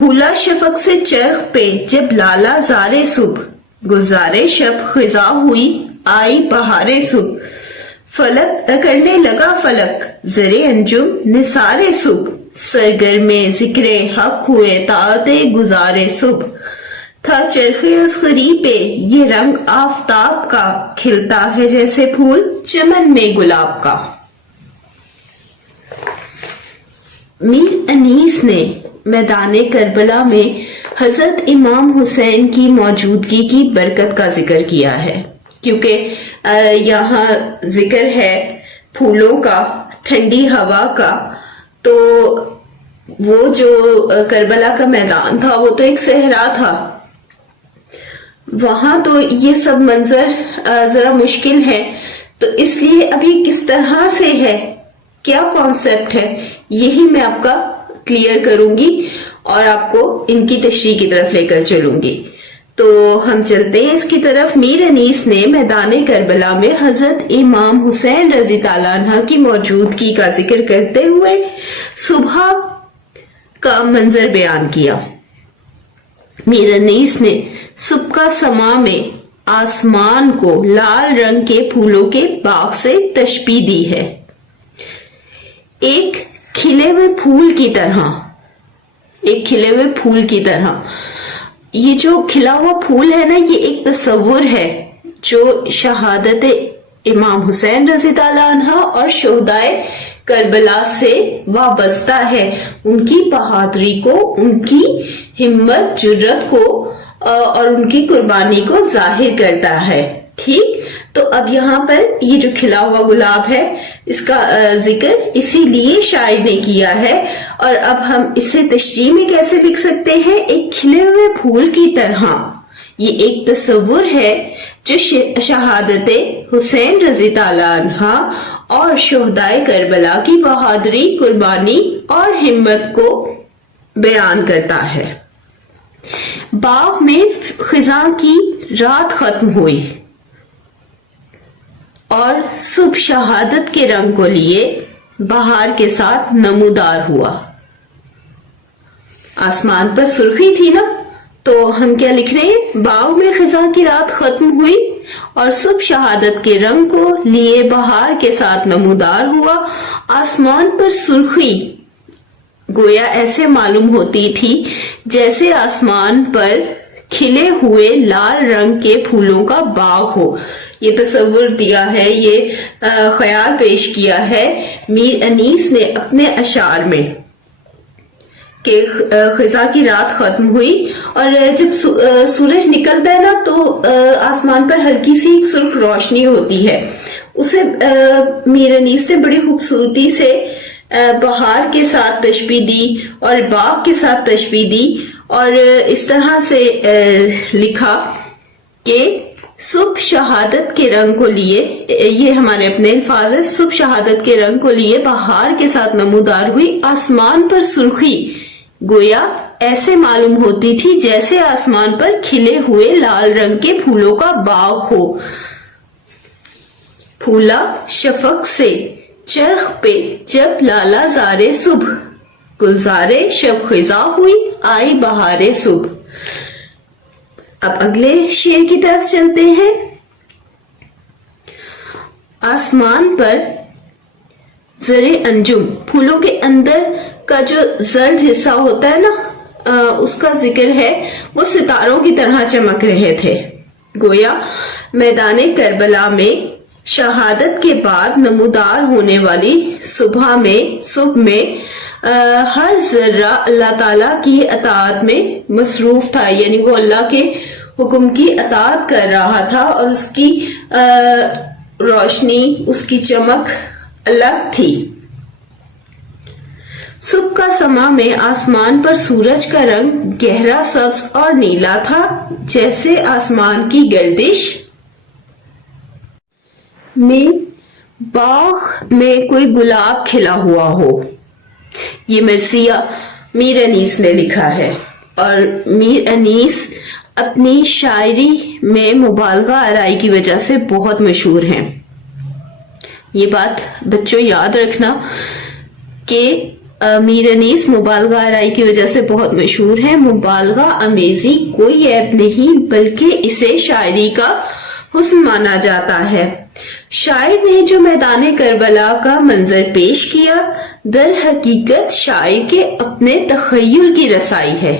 پھولا شفق سے چرخ پہ جب لالا زارے صبح، گزارے شب خزاں ہوئی آئی بہارے صبح، فلک کرنے لگا فلک زرے انجم نثارے صبح، سرگرم ذکر حق ہوئے طاعت گزارے صبح، تھا چرخ اصغری پہ یہ رنگ آفتاب کا، کھلتا ہے جیسے پھول چمن میں گلاب کا۔ میر انیس نے میدان کربلا میں حضرت امام حسین کی موجودگی کی برکت کا ذکر کیا ہے، کیونکہ یہاں ذکر ہے پھولوں کا، ٹھنڈی ہوا کا، تو وہ جو کربلا کا میدان تھا وہ تو ایک صحرا تھا، وہاں تو یہ سب منظر ذرا مشکل ہے، تو اس لیے اب یہ کس طرح سے ہے، کیا کانسیپٹ ہے، یہی میں آپ کا کلیئر کروں گی اور آپ کو ان کی تشریح کی طرف لے کر چلوں گی۔ تو ہم چلتے ہیں اس کی طرف۔ میر انیس نے میدان کربلا میں حضرت امام حسین رضی اللہ عنہ کی موجودگی کا ذکر کرتے ہوئے صبح کا منظر بیان کیا۔ میر انیس نے صبح کا سما میں آسمان کو لال رنگ کے پھولوں کے باغ سے تشبیہ دی ہے، ایک کھلے ہوئے پھول کی طرح، ایک کھلے ہوئے پھول کی طرح۔ یہ جو کھلا ہوا پھول ہے نا، یہ ایک تصور ہے جو شہادت امام حسین رضی اللہ عنہ اور شہدائے کربلا سے وابستہ ہے، ان کی بہادری کو، ان کی ہمت جرت کو اور ان کی قربانی کو ظاہر کرتا ہے۔ ٹھیک، تو اب یہاں پر یہ جو کھلا ہوا گلاب ہے، اس کا ذکر اسی لیے شاعر نے کیا ہے، اور اب ہم اسے تشریح میں کیسے لکھ سکتے ہیں؟ ایک کھلے ہوئے پھول کی طرح۔ یہ ایک تصور ہے جو شہادت حسین رضی اللہ عنہ اور شہدائے کربلا کی بہادری، قربانی اور ہمت کو بیان کرتا ہے۔ باغ میں خزاں کی رات ختم ہوئی اور صبح شہادت کے رنگ کو لیے بہار کے ساتھ نمودار ہوا۔ آسمان پر سرخی تھی نا، تو ہم کیا لکھ رہے ہیں؟ باغ میں خزاں کی رات ختم ہوئی اور صبح شہادت کے رنگ کو لیے بہار کے ساتھ نمودار ہوا۔ آسمان پر سرخی گویا ایسے معلوم ہوتی تھی جیسے آسمان پر کھلے ہوئے لال رنگ کے پھولوں کا باغ ہو۔ یہ تصور دیا ہے، یہ خیال پیش کیا ہے میر انیس نے اپنے اشعار میں کہ خزاں کی رات ختم ہوئی، اور جب سورج نکلتا ہے نا تو آسمان پر ہلکی سی ایک سرخ روشنی ہوتی ہے، اسے میر انیس نے بڑی خوبصورتی سے بہار کے ساتھ تشبیہ دی اور باغ کے ساتھ تشبیہ دی، اور اس طرح سے لکھا کہ صبح شہادت کے رنگ کو لیے، یہ ہمارے اپنے الفاظ ہیں، صبح شہادت کے رنگ کو لیے بہار کے ساتھ نمودار ہوئی۔ آسمان پر سرخی گویا ایسے معلوم ہوتی تھی جیسے آسمان پر کھلے ہوئے لال رنگ کے پھولوں کا باغ ہو۔ پھولا شفق سے چرخ پہ جب لالا زارے صبح، گلزارے شب خزاں ہوئی آئی بہارے صبح۔ اب اگلے شعر کی طرف چلتے ہیں۔ آسمان پر زرے انجم، پھولوں کے اندر کا جو زرد حصہ ہوتا ہے نا، اس کا ذکر ہے، وہ ستاروں کی طرح چمک رہے تھے، گویا میدان کربلا میں شہادت کے بعد نمودار ہونے والی صبح میں ہر ذرہ اللہ تعالیٰ کی اطاعت میں مصروف تھا، یعنی وہ اللہ کے حکم کی اطاعت کر رہا تھا، اور اس کی روشنی، اس کی چمک الگ تھی۔ صبح کا سما میں آسمان پر سورج کا رنگ گہرا سبز اور نیلا تھا، جیسے آسمان کی گردش میں باغ میں کوئی گلاب کھلا ہوا ہو۔ یہ مرثیہ میر انیس نے لکھا ہے، اور میر انیس اپنی شاعری میں مبالغہ آرائی کی وجہ سے بہت مشہور ہیں۔ یہ بات بچوں یاد رکھنا کہ मीर अनीस मुबालगा आराई की वजह से बहुत मशहूर है। मुबालगा अमेजी कोई ऐब नहीं बल्कि इसे शायरी का हुस्न माना जाता है। शायर ने जो मैदान करबला का मंजर पेश किया दर हकीकत शायर के अपने तखय्युल की रसाई है।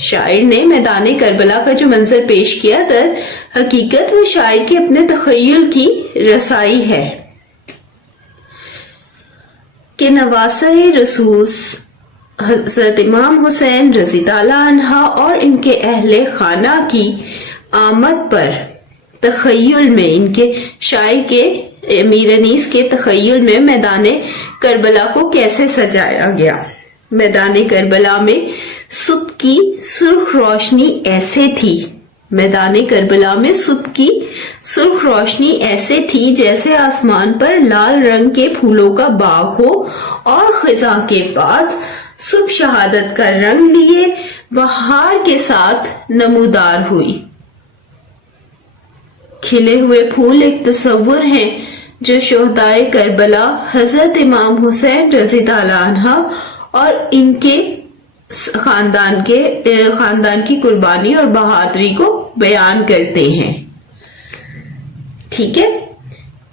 शायर ने मैदान करबला का जो मंजर पेश किया दर हकीकत वो शायर के अपने तखय्युल की रसाई है कि नवासे रसूल हजरत इमाम हुसैन रज़ी ताला अन्हा और इनके अहले खाना की आमद पर तखय्युल में, इनके शायर के मीर अनीस के तखय्युल में मैदान करबला को कैसे सजाया गया। मैदान करबला में सुबह की सुर्ख रोशनी ऐसे थी, मैदान करबला में सुबह की सुर्ख रोशनी ऐसे थी जैसे आसमान पर लाल रंग के फूलों का बाग हो और खिजा के बाद सुबह शहादत का रंग लिए बहार के साथ नमूदार हुई। खिले हुए फूल एक तस्वुर हैं जो शोहदाए करबला हजरत इमाम हुसैन रज़ी ताला अन्हा और इनके खानदान की कुर्बानी और बहादुरी को बयान करते हैं। ठीक है,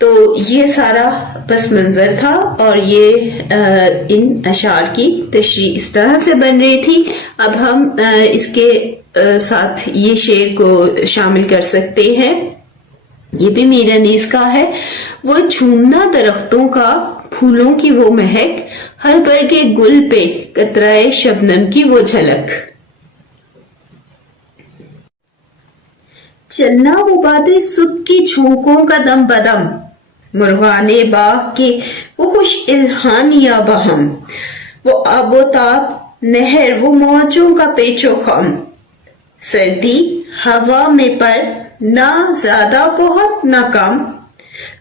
तो ये सारा पस मंजर था और ये इन अशार की तशरीह इस तरह से बन रही थी। अब हम इसके साथ ये शेर को शामिल कर सकते हैं। ये भी मीर अनीस का है। वो झूमना दरख्तों का फूलों की वो महक, हर बरगे गुल पे कतराए शबनम की वो झलक। चलना वो बातें सुबह की झोंकों का दम बदम, मुर्गाने बाग के वो खुश इल्हानिया बहम, वो आबोताब नहर वो मौजों का पेचो खम, सर्दी हवा में पर ना ज्यादा बहुत ना कम,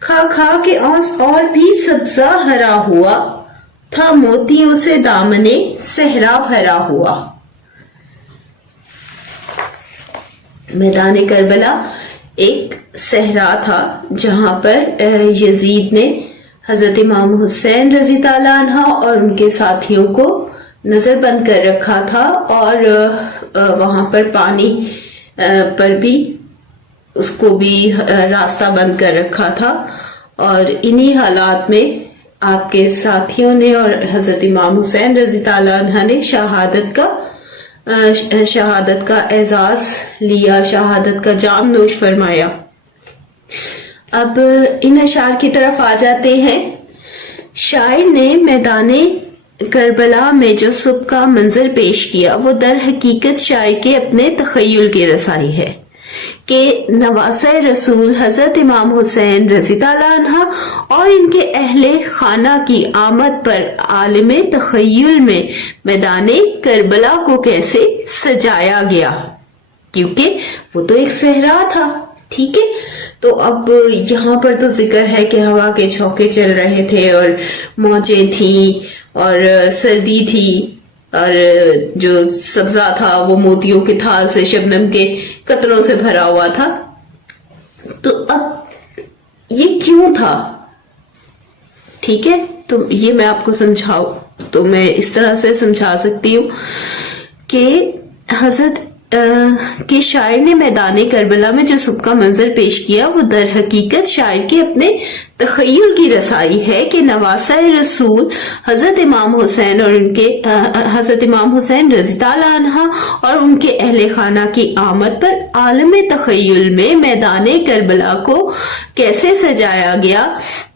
खा खा के औंस और भी सब्जा हरा हुआ, था मोतियों से दामने सहरा भरा हुआ। मैदान करबला एक सहरा था जहां पर यजीद ने हजरत इमाम हुसैन रज़ी ताला अन्हा और उनके साथियों को नजरबंद कर रखा था और वहां पर पानी पर भी उसको भी रास्ता बंद कर रखा था। और इन्हीं हालात में आपके साथियों ने और हजरत इमाम हुसैन रज़ी ताला अन्हा ने शहादत का एजाज लिया, शहादत का जाम नोश फरमाया। अब इन अशार की तरफ आ जाते हैं। शायर ने मैदाने करबला में जो सुबह का मंजर पेश किया वो दर हकीकत शायर के अपने तखय्युल की रसाई है कि नवासे रसूल हजरत इमाम हुसैन रज़ी ताला अन्हा और इनके अहले खाना की आमद पर आलिम तखय्युल में मैदाने करबला को कैसे सजाया गया, क्योंकि वो तो एक सहरा था। ठीक है, तो अब यहाँ पर तो जिक्र है कि हवा के झोंके चल रहे थे और मौजें थी और सर्दी थी और जो सब्जा था वो मोतियों के थाल से शबनम के कतरों से भरा हुआ था। तो अब ये क्यों था? ठीक है, तो ये मैं आपको समझाऊं तो मैं इस तरह से समझा सकती हूँ कि हजरत के शायर ने मैदान करबला में जो सुबह का मंजर पेश किया वो दर हकीकत शायर के अपने तखय्युल की रसाई है कि नवासा रसूल हजरत इमाम हुसैन और उनके हजरत इमाम हुसैन रज़ी ताला अन्हा और उनके अहले खाना की आमद पर आलम तखय्युल में मैदान करबला को कैसे सजाया गया।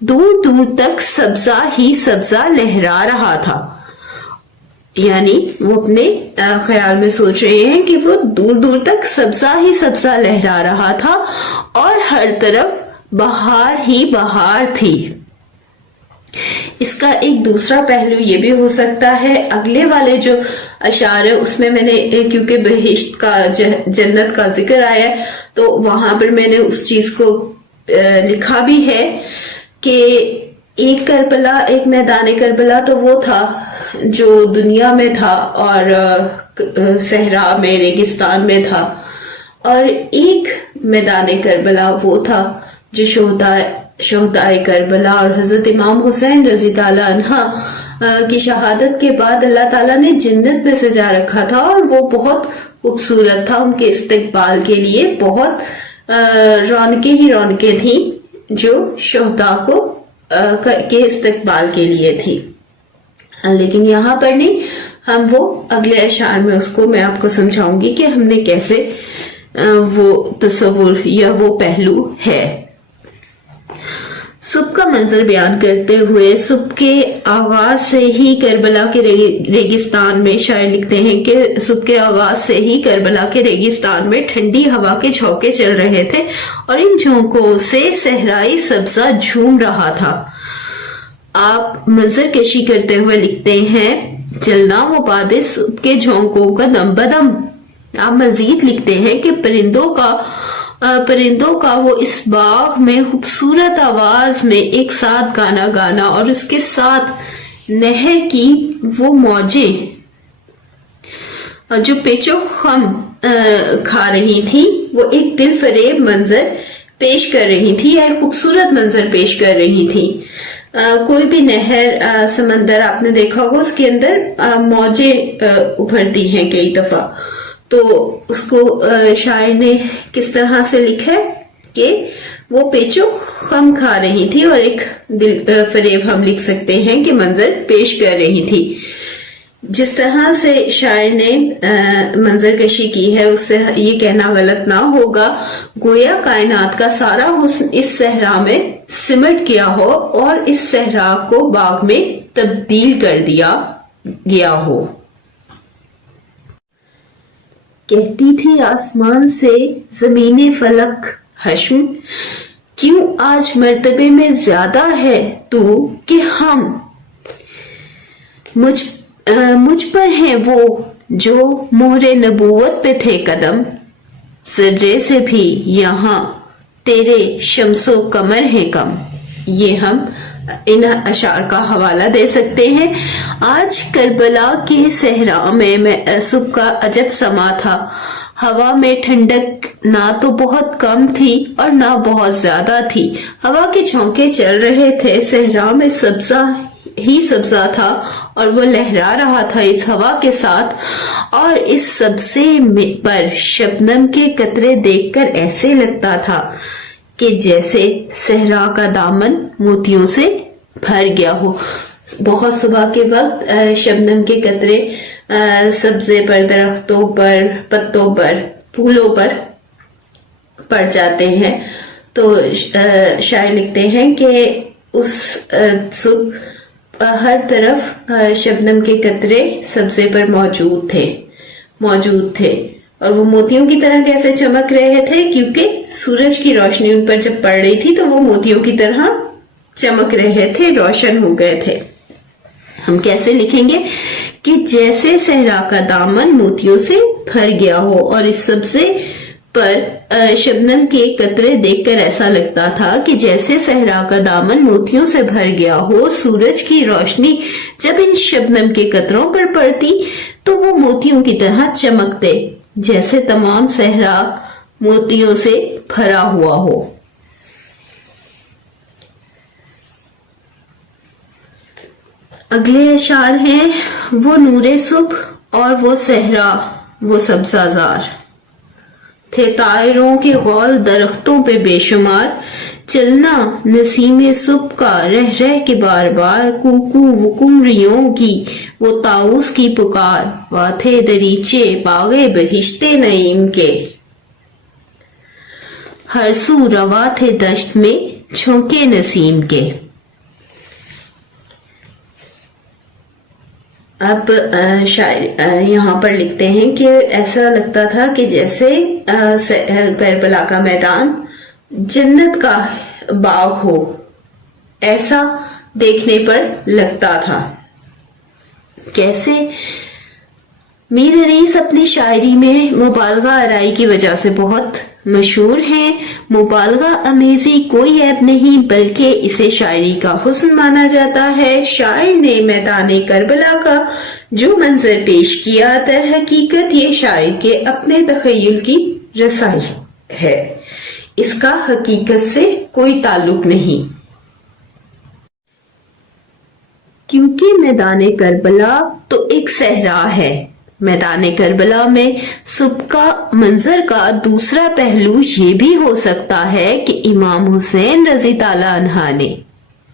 दूर दूर तक सब्जा ही सब्जा लहरा रहा था, यानी वो अपने ख्याल में सोच रहे हैं कि वो दूर दूर तक सब्जा ही सब्जा लहरा रहा था और हर तरफ बहार ही बहार थी। इसका एक दूसरा पहलू ये भी हो सकता है, अगले वाले जो अशार है उसमें मैंने, क्योंकि बहिश्त का जन्नत का जिक्र आया है तो वहां पर मैंने उस चीज को लिखा भी है कि एक करबला, एक मैदान करबला तो वो था जो दुनिया में था और सहरा में रेगिस्तान में था, और एक मैदान करबला वो था जो शोहदाए करबला और हजरत इमाम हुसैन रज़ी ताला अन्हा की शहादत के बाद अल्लाह ताला ने जन्नत में सजा रखा था और वो बहुत खूबसूरत था। उनके इस्तकबाल के लिए बहुत रौनकें ही रौनकें थी जो शोहदा को के इस्तकबाल के लिए थी। लेकिन यहाँ पर नहीं, हम वो अगले अशार में उसको मैं आपको समझाऊंगी कि हमने कैसे वो तस्वुर या वो पहलू है। सुबह का मंजर बयान करते हुए सुबह के आगाज से ही करबला के रेगिस्तान में शायर लिखते हैं कि सुबह के आगाज से ही करबला के रेगिस्तान में ठंडी हवा के झोंके चल रहे थे और इन झोंकों से सहराई सब्जा झूम रहा था। आप मंजर कशी करते हुए लिखते हैं, चलना वो बादे सुबह के झोंकों का दम बदम। आप मजीद लिखते हैं कि परिंदों का वो इस बाग में खूबसूरत आवाज में एक साथ गाना गाना और उसके साथ नहर की वो मौजें जो पेचो खम खा रही थी, वो एक दिल फरेब मंजर पेश कर रही थी या खूबसूरत मंजर पेश कर रही थी। कोई भी नहर समंदर आपने देखा होगा, उसके अंदर मौजें उभरती हैं कई दफा। तो उसको शायर ने किस तरह से लिखा है कि वो पेचो खम खा रही थी और एक दिल फरेब हम लिख सकते हैं कि मंजर पेश कर रही थी। जिस तरह से शायर ने मंजर कशी की है उससे ये कहना गलत ना होगा गोया कायनात का सारा हुस्न इस सहरा में सिमट गया हो और इस सहरा को बाग में तब्दील कर दिया गया हो। कहती थी आसमान से ज़मीने फलक हश्म, क्यों आज मर्तबे में ज्यादा है तू कि हम मुझ पर हैं वो जो मोहरे नबूवत पे थे कदम, सर्रे से भी यहाँ तेरे शम्सो कमर है कम। ये हम इन अशार का हवाला दे सकते हैं। आज करबला के सहरा में सुबह का अजब समा था। हवा में ठंडक ना तो बहुत कम थी और ना बहुत ज्यादा थी। हवा के झोंके चल रहे थे, सहरा में सब्जा ही सब्जा था और वो लहरा रहा था इस हवा के साथ। और इस सबसे पर शबनम के कतरे देखकर ऐसे लगता था कि जैसे सहरा का दामन मोतियों से भर गया हो। बहुत सुबह के वक्त शबनम के कतरे सब्जे पर, दरख्तों पर, पत्तों पर, फूलों पर पड़ जाते हैं। तो शायर लिखते हैं कि उस सुबह हर तरफ शबनम के कतरे सब्जे पर मौजूद थे और वो मोतियों की तरह कैसे चमक रहे थे, क्योंकि सूरज की रोशनी उन पर जब पड़ रही थी तो वो मोतियों की तरह चमक रहे थे, रोशन हो गए थे। हम कैसे लिखेंगे कि जैसे सहरा का दामन मोतियों से भर गया हो और इस सब्जे पर शबनम के कतरे देखकर ऐसा लगता था कि जैसे सहरा का दामन मोतियों से भर गया हो। सूरज की रोशनी जब इन शबनम के कतरों पर पड़ती तो वो मोतियों की तरह चमकते, जैसे तमाम सहरा मोतियों से भरा हुआ हो। अगले अशार हैं, वो नूरे सुबह और वो सहरा वो सब्जाजार थे, तायरों के गौल दरख्तों पे बेशुमार, चलना नसीमे सुबह का रह रह के बार बार, कुकू वकुमरियों की वो ताउस की पुकार, वाथे दरीचे बागे बहिश्ते नईम के, हर सू रवा थे दश्त में झोंके नसीम के। अब शायर यहाँ पर लिखते हैं कि ऐसा लगता था कि जैसे करबला का मैदान जन्नत का बाग हो, ऐसा देखने पर लगता था। कैसे मीर अनीस अपनी शायरी में मुबालगा आराई की वजह से बहुत मशहूर हैं। मुबालगा अमेजी कोई ऐब नहीं बल्कि इसे शायरी का हुस्न माना जाता है। शायर ने मैदान करबला का जो मंजर पेश किया, दर हकीकत ये शायर के अपने तखय्युल की रसाई है, इसका हकीकत से कोई ताल्लुक नहीं। क्योंकि मैदान करबला तो एक सहरा है। मैदान करबला में सुबह का मंजर का दूसरा पहलू ये भी हो सकता है कि इमाम हुसैन रजी ताला अन्हा ने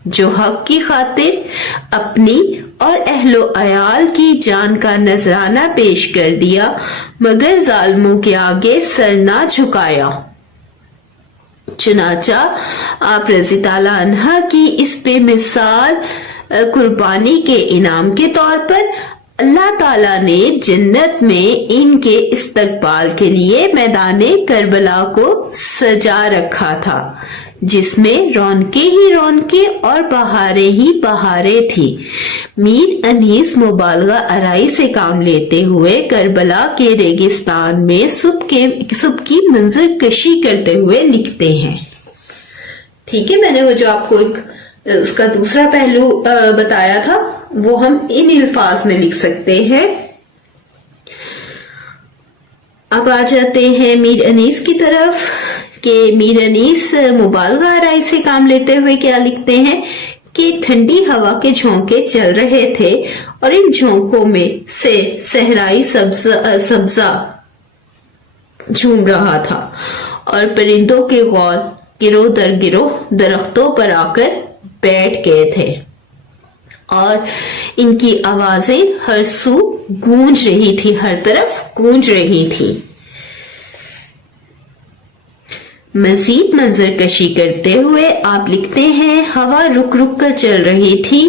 जो हक की खातिर अपनी और अहलो अयाल की जान का नजराना पेश कर दिया, मगर जालिमों के आगे सर ना झुकाया। चुनाचा आप रजी ताला अन्हा की इस बेमिसाल कुर्बानी के इनाम के तौर पर अल्लाह ताला ने जन्नत में इनके इस्तकबाल के लिए मैदान करबला को सजा रखा था, जिसमें रौनके ही रौनके और बहारें ही बहारें थी। मीर अनीस मुबालगा आराई से काम लेते हुए करबला के रेगिस्तान में सुबह की मंजर कशी करते हुए लिखते हैं। ठीक है, मैंने वो जो आपको एक उसका दूसरा पहलू बताया था वो हम इन अल्फाज में लिख सकते हैं। अब आ जाते हैं मीर अनीस की तरफ कि मीर अनीस मुबालगा आराई से काम लेते हुए क्या लिखते हैं कि ठंडी हवा के झोंके चल रहे थे और इन झोंकों में से सहराई सब्जा झूम रहा था और परिंदों के गौर गिरोह दर गिरोह दरख्तों पर आकर बैठ गए थे और इनकी आवाजें हर सू गूंज रही थी, हर तरफ गूंज रही थी। मजीद मंजर कशी करते हुए आप लिखते हैं हवा रुक रुक कर चल रही थी,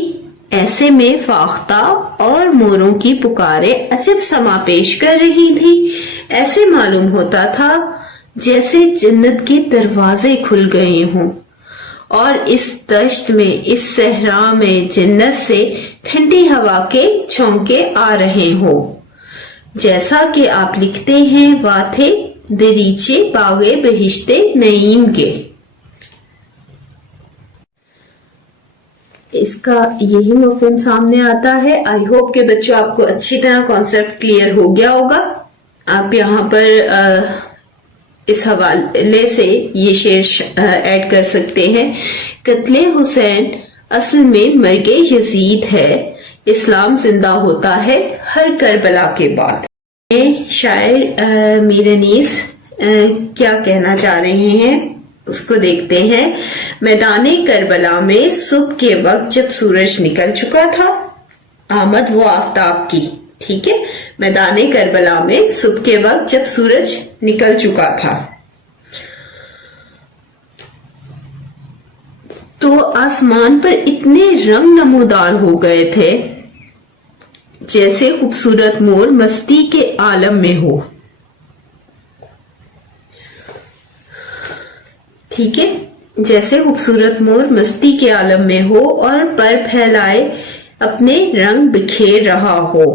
ऐसे में फाख्ता और मोरों की पुकारें अजब समा पेश कर रही थी। ऐसे मालूम होता था जैसे जन्नत के दरवाजे खुल गए हों और इस दश्त में, इस सहरा में जन्नत से ठंडी हवा के झोंके आ रहे हो। जैसा कि आप लिखते हैं वाथे दरीचे बागे बहिश्ते नईम के। इसका यही मफहूम सामने आता है। आई होप के बच्चों आपको अच्छी तरह कॉन्सेप्ट क्लियर हो गया होगा। आप यहाँ पर इस हवाले से ये शेर ऐड कर सकते हैं, कत्ले हुसैन असल में मर्गे यजीद है, इस्लाम जिंदा होता है हर करबला के बाद। शायर मीर अनीस क्या कहना चाह रहे हैं उसको देखते हैं। मैदान करबला में सुबह के वक्त जब सूरज निकल चुका था, आमद वो आफताब की। ठीक है, मैदान करबला में सुबह के वक्त जब सूरज निकल चुका था तो आसमान पर इतने रंग नमूदार हो गए थे जैसे खूबसूरत मोर मस्ती के आलम में हो। ठीक है, जैसे खूबसूरत मोर मस्ती के आलम में हो और पर फैलाए अपने रंग बिखेर रहा हो।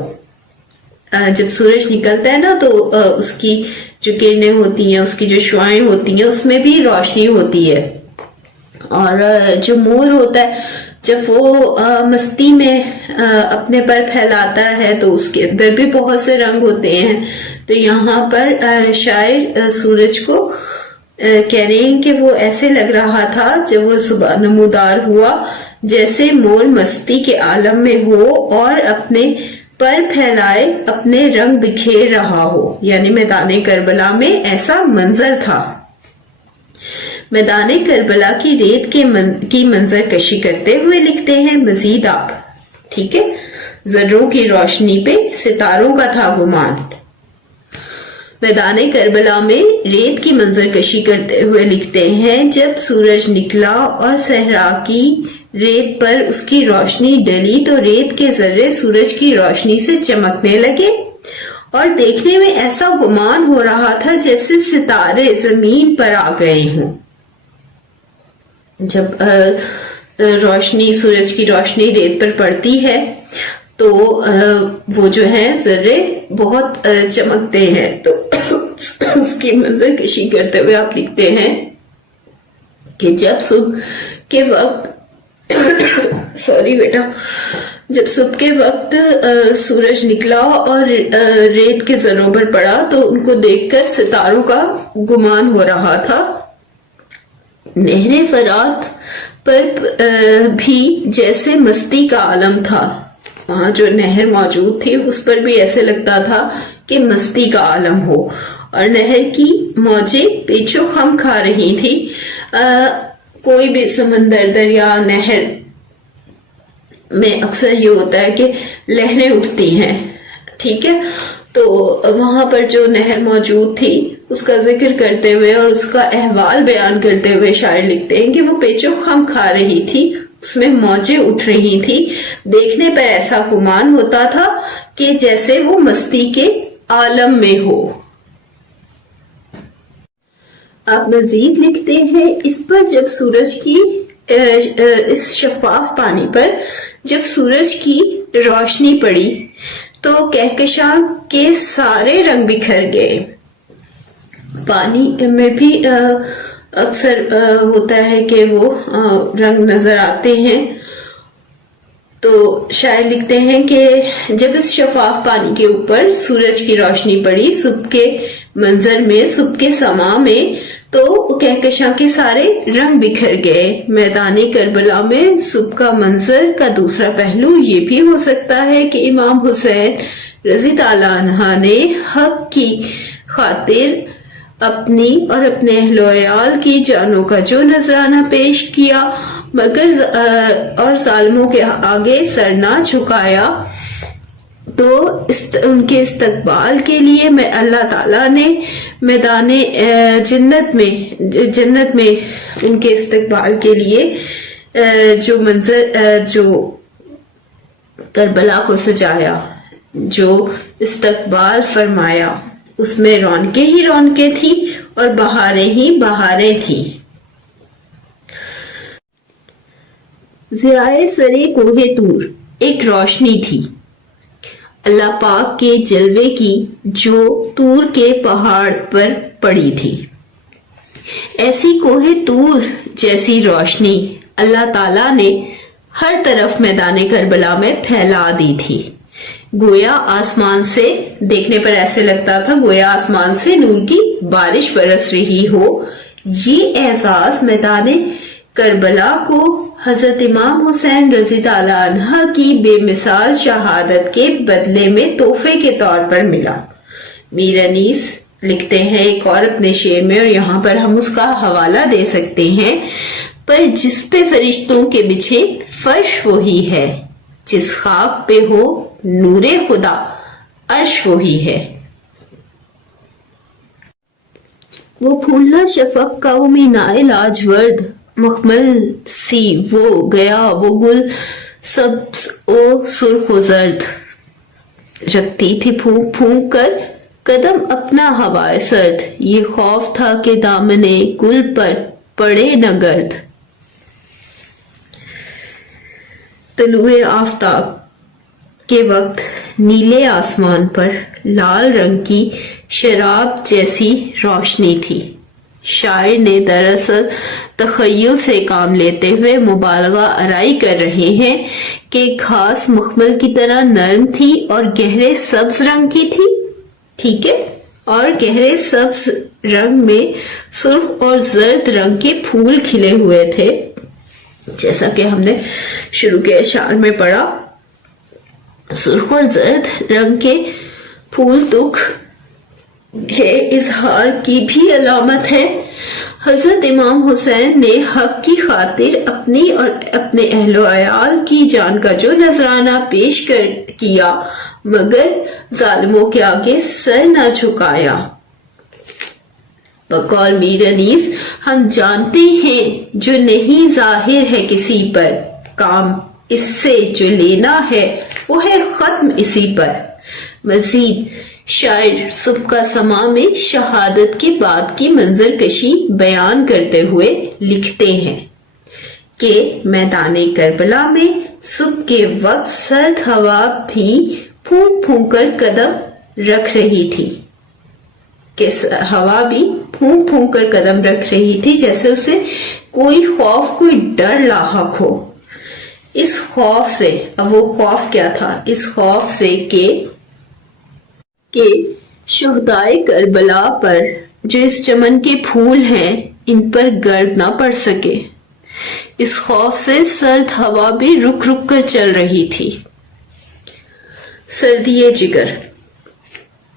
जब सूरज निकलता है ना तो उसकी जो किरणें होती हैं, उसकी जो शुआएं होती हैं, उसमें भी रोशनी होती है। और जो मोर होता है जब वो मस्ती में अपने पर फैलाता है तो उसके अंदर भी बहुत से रंग होते हैं। तो यहाँ पर शायर सूरज को कह रहे हैं कि वो ऐसे लग रहा था जब वो सुबह नमूदार हुआ जैसे मोर मस्ती के आलम में हो और अपने पर फैलाए अपने रंग बिखेर रहा हो। यानी मैदान करबला में ऐसा मंजर था। मैदान करबला की रेत की मंजर कशी करते हुए लिखते हैं मजीद आप। ठीक है, जर्रों की रोशनी पे सितारों का था गुमान। मैदान करबला में रेत की मंजर कशी करते हुए लिखते हैं जब सूरज निकला और सहरा की रेत पर उसकी रोशनी डली तो रेत के जर्रे सूरज की रोशनी से चमकने लगे और देखने में ऐसा गुमान हो रहा था जैसे सितारे जमीन पर आ गए हों। जब रोशनी, सूरज की रोशनी रेत पर पड़ती है तो वो जो है जर्रे बहुत चमकते हैं। तो उसकी मंजर कशी करते हुए आप लिखते हैं कि जब सुबह के वक्त सॉरी बेटा, जब सुबह के वक्त सूरज निकला और रेत के जर्रों पर पड़ा तो उनको देखकर सितारों का गुमान हो रहा था। नहरे फरात پر بھی جیسے مستی کا عالم تھا. وہاں جو نہر موجود تھی اس پر بھی ایسے لگتا تھا کہ مستی کا عالم ہو، اور نہر کی موجیں پیچھو خم کھا رہی تھی. کوئی بھی سمندر، دریا، نہر میں اکثر یہ ہوتا ہے کہ لہریں اٹھتی ہیں، ٹھیک ہے. تو وہاں پر جو نہر موجود تھی اس کا ذکر کرتے ہوئے اور اس کا احوال بیان کرتے ہوئے شاعر لکھتے ہیں کہ وہ پیچو خم کھا رہی تھی، اس میں موجیں اٹھ رہی تھی. دیکھنے پر ایسا گمان ہوتا تھا کہ جیسے وہ مستی کے عالم میں ہو. آپ مزید لکھتے ہیں اس پر جب سورج کی اس شفاف پانی پر جب سورج کی روشنی پڑی تو کہکشاں کے سارے رنگ بکھر گئے. پانی میں بھی اکثر ہوتا ہے کہ وہ رنگ نظر آتے ہیں. تو شاعر لکھتے ہیں کہ جب اس شفاف پانی کے اوپر سورج کی روشنی پڑی صبح کے منظر میں، صبح کے سما میں، تو کہکشاں کے سارے رنگ بکھر گئے. میدان کربلا میں صبح کا منظر کا دوسرا پہلو یہ بھی ہو سکتا ہے کہ امام حسین رضی تعالیٰ عنہ نے حق کی خاطر اپنی اور اپنے اہل و عیال کی جانوں کا جو نذرانہ پیش کیا مگر اور ظالموں کے آگے سر نہ جھکایا، تو ان کے استقبال کے لیے میں اللہ تعالیٰ نے میدان جنت میں ان کے استقبال کے لیے جو منظر جو کربلا کو سجایا، جو استقبال فرمایا، اس میں رونقیں ہی رونقیں تھیں اور بہاریں ہی بہاریں تھیں. ضیائے سرے کوہ طور ایک روشنی تھی اللہ پاک کے جلوے کی جو طور کے پہاڑ پر پڑی تھی. ایسی کوہ طور جیسی روشنی اللہ تعالیٰ نے ہر طرف میدان کربلا میں پھیلا دی تھی. گویا آسمان سے، دیکھنے پر ایسے لگتا تھا گویا آسمان سے نور کی بارش برس رہی ہو. یہ احساس میدان کربلا کو حضرت امام حسین رضی تعالیٰ عنہ کی بے مثال شہادت کے بدلے میں تحفے کے طور پر ملا. میر انیس لکھتے ہیں ایک اور اپنے شعر میں، اور یہاں پر ہم اس کا حوالہ دے سکتے ہیں، پر جس پہ فرشتوں کے بچھے فرش وہی ہے، جس خواب پہ ہو نور خدا عرش وہی ہے. وہ پھولنا شفق کا وہ مینائے لاجورد، مخمل سی وہ گیا وہ گل سبز و سرخ و زرد. رکھتی تھی پھونک پھونک کر قدم اپنا ہوائے سرد، یہ خوف تھا کہ دامنے گل پر پڑے نہ گرد. طلوع آفتاب کے وقت نیلے آسمان پر لال رنگ کی شراب جیسی روشنی تھی. شاعر نے دراصل تخیل سے کام لیتے ہوئے مبالغہ آرائی کر رہے ہیں کہ گھاس مخمل کی طرح نرم تھی اور گہرے سبز رنگ کی تھی، ٹھیک ہے، اور گہرے سبز رنگ میں سرخ اور زرد رنگ کے پھول کھلے ہوئے تھے، جیسا کہ ہم نے شروع کے اشعار میں پڑھا. سرخ اور زرد رنگ کے پھول دکھ کے اظہار کی بھی علامت ہے. حضرت امام حسین نے حق کی خاطر اپنی اور اپنے اہل و عیال کی جان کا جو نذرانہ پیش کیا مگر ظالموں کے آگے سر نہ جھکایا. بقول میر انیس، ہم جانتے ہیں جو نہیں ظاہر ہے کسی پر، کام اس سے جو لینا ہے وہ ہے ختم اسی پر. مزید شاعر صبح کا سما میں شہادت کے بعد کی منظر کشی بیان کرتے ہوئے لکھتے ہیں کہ میدان کربلا میں صبح کے وقت سرد ہوا بھی پھونک پھونک کر قدم رکھ رہی تھی، کہ ہوا بھی پھونک پھونک کر قدم رکھ رہی تھی جیسے اسے کوئی خوف، کوئی ڈر لاحق ہو. اس خوف سے، اب وہ خوف کیا تھا؟ اس خوف سے کہ شہدائے کربلا پر جو اس چمن کے پھول ہیں ان پر گرد نہ پڑ سکے، इस खौफ से सर्द हवा भी रुक रुक कर चल रही थी। सर्दी जिगर।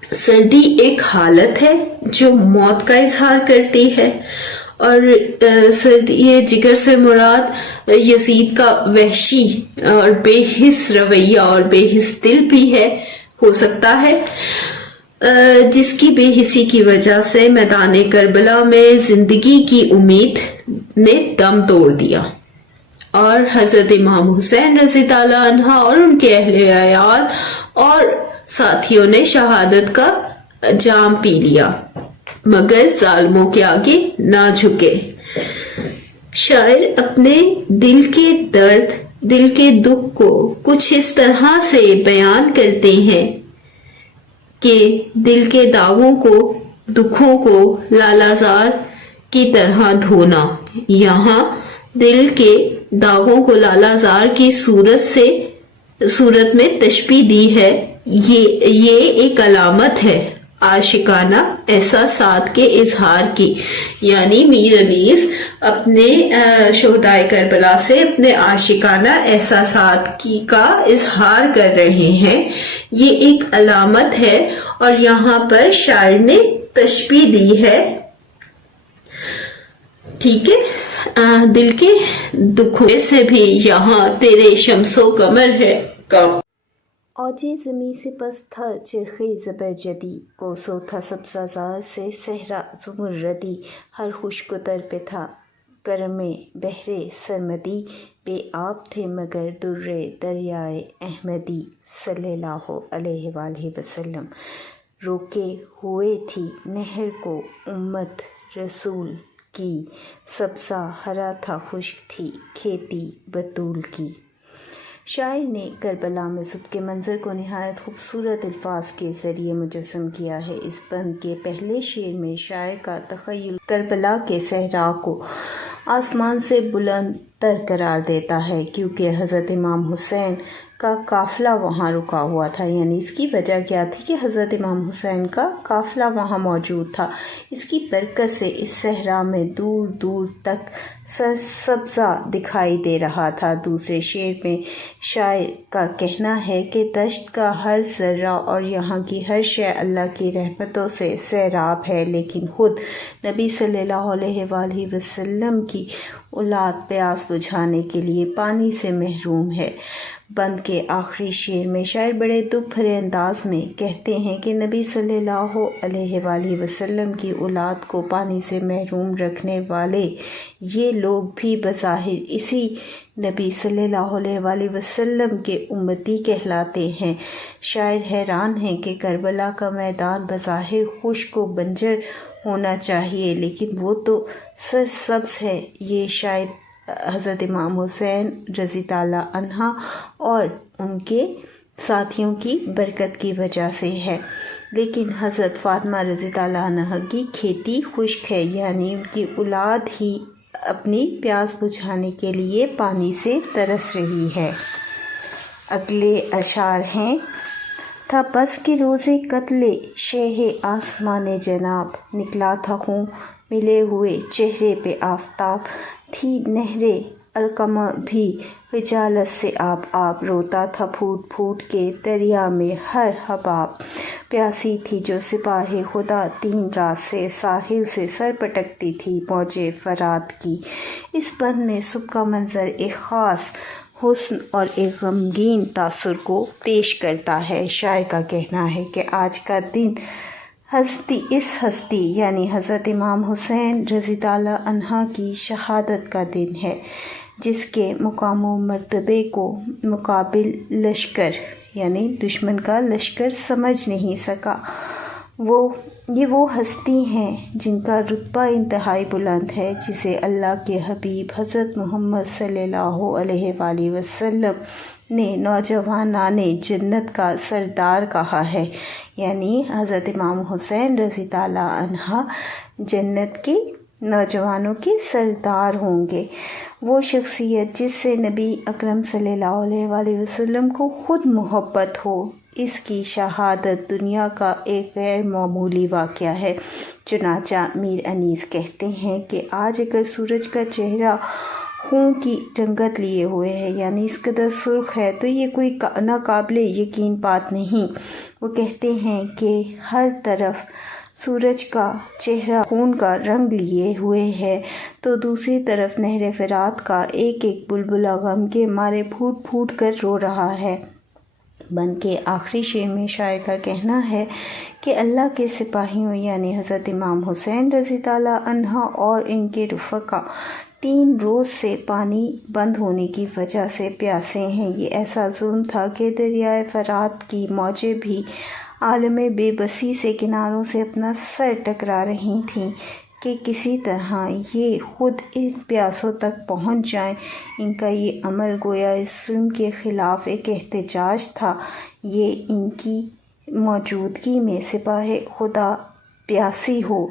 सर्दी एक हालत है जो मौत का इजहार करती है, और सर्दी जिगर से मुराद यजीद का वहशी और बेहिस रवैया और बेहिस दिल भी है, हो सकता है, जिसकी बेहिसी की वजह से मैदान करबला में जिंदगी की उम्मीद ने दम तोड़ दिया और हजरत इमाम हुसैन रज़ी ताला अन्हा और उनके अहले अयाल और साथियों ने शहादत का जाम पी लिया, मगर जालिमों के आगे ना झुके। शायर अपने दिल के दर्द, दिल के दुख को कुछ इस तरह से बयान करते हैं कि दिल के दागों को, दुखों को लालाजार की तरह धोना। यहाँ दिल के दागों को लालाजार की सूरत में तशबीह दी है। ये एक अलामत है आशिकाना एहसासात के इजहार की, यानी मीर अनीस अपने शोहदाए करबला से अपने आशिकाना एहसासात का इजहार कर रहे हैं। ये एक अलामत है और यहाँ पर शायर ने तशबीह दी है। ठीक है, दिल के दुखों से भी यहाँ तेरे शम्सो कमर है कम। औजे ज़मीं से पस था चिरखे ज़बरजदी, कोसो था सब्ज़ाज़ार से सहरा ज़ुमुर्रदी, हर खुशकुतर पे था करमे बहरे सरमदी, बेआब थे मगर दुर्रे दरियाए अहमदी सल्लल्लाहु अलैहि वसल्लम, रोके हुए थी नहर को उम्मत रसूल की, सब्ज़ा हरा था खुश्क थी खेती बतूल की। शायर ने करबला में सुबह के मंज़र को नहायत खूबसूरत अल्फाज के ज़रिए मुजस्सम किया है। इस बंद के पहले शेर में शायर का तख़य्युल करबला के सहरा को आसमान से बुलंद तर करार देता है, क्योंकि हज़रत इमाम हुसैन का काफ़िला वहाँ रुका हुआ था। यानी इसकी वजह क्या थी कि हज़रत इमाम हुसैन का काफ़िला वहाँ मौजूद था। इसकी बरकत से इस सहरा में दूर दूर तक सरसब्ज़ा दिखाई दे रहा था। दूसरे शेर में शायर का कहना है कि दश्त का हर ज़र्रा और यहाँ की हर शय अल्लाह की रहमतों से सैराब है, लेकिन खुद नबी सल्लल्लाहु अलैहि वसल्लम की औलाद प्यास बुझाने के लिए पानी से महरूम है। बंद के आखिरी शेर में शायर बड़े दुख भरे अंदाज में कहते हैं कि नबी सल्लल्लाहु अलैहि वसल्लम की औलाद को पानी से महरूम रखने वाले ये लोग भी बज़ाहिर इसी नबी सल्लल्लाहु अलैहि वसल्लम के उम्मती कहलाते हैं। शायर हैरान हैं कि करबला का मैदान बज़ाहिर खुश्क व बंजर होना चाहिए, लेकिन वो तो सरसब्ज़ है। ये शायद हज़रत इमाम हुसैन रज़ी ताला अन्हा और उनके साथियों की बरकत की वजह से है। लेकिन हज़रत फ़ातिमा रज़ी ताला अन्हा की खेती खुश्क है, यानी उनकी औलाद ही अपनी प्यास बुझाने के लिए पानी से तरस रही है। अगले अशार हैं, था बस के रोज़े कत्ले शेहे आसमान जनाब, निकला था खून मिले हुए चेहरे पे आफताब, थी नहरे अलकमा भी हिजालत से आप रोता था फूट फूट के दरिया में हर हबाब, प्यासी थी जो सिपाही खुदा तीन रात से साहिल से सर पटकती थी मौजे फरात की। इस बंद में सुबह का मंजर एक ख़ास हुस्न और एक गमगीन तासुर को पेश करता है। शायर का कहना है कि आज का दिन हस्ती यानी हज़रत इमाम हुसैन रज़ी ताला अन्हा की शहादत का दिन है, जिसके मुकाम व मर्तबे को मुकाबिल लश्कर यानी दुश्मन का लश्कर समझ नहीं सका। वो हस्ती हैं जिनका रुतबा इंतहाई बुलंद है, जिसे अल्लाह के हबीब हज़रत मोहम्मद सल्लल्लाहु अलैहि वसल्लम ने नौजवानाने जन्नत का सरदार कहा है। यानी हज़रत इमाम हुसैन रज़ी ताला अन्हा जन्नत के नौजवानों के सरदार होंगे। वो शख्सियत जिससे नबी अकरम सल्लल्लाहु अलैहि वसल्लम को खुद मोहब्बत हो, इसकी शहादत दुनिया का एक गैर मामूली वाक़या है। चुनाचा मीर अनीस कहते हैं कि आज अगर सूरज का चेहरा خون کی رنگت لیے ہوئے ہے، یعنی اس قدر سرخ ہے تو یہ کوئی ناقابل یقین بات نہیں۔ وہ کہتے ہیں کہ ہر طرف سورج کا چہرہ خون کا رنگ لیے ہوئے ہے تو دوسری طرف نہر فرات کا ایک ایک بلبلہ غم کے مارے پھوٹ پھوٹ کر رو رہا ہے۔ بن کے آخری شعر میں شاعر کا کہنا ہے کہ اللہ کے سپاہیوں یعنی حضرت امام حسین رضی اللہ عنہ اور ان کے رفقا 3 روز سے پانی بند ہونے کی وجہ سے پیاسے ہیں۔ یہ ایسا ظلم تھا کہ دریائے فرات کی موجیں بھی عالم بے بسی سے کناروں سے اپنا سر ٹکرا رہی تھیں کہ کسی طرح یہ خود ان پیاسوں تک پہنچ جائیں۔ ان کا یہ عمل گویا اس ظلم کے خلاف ایک احتجاج تھا۔ یہ ان کی موجودگی میں سپاہ خدا پیاسی ہو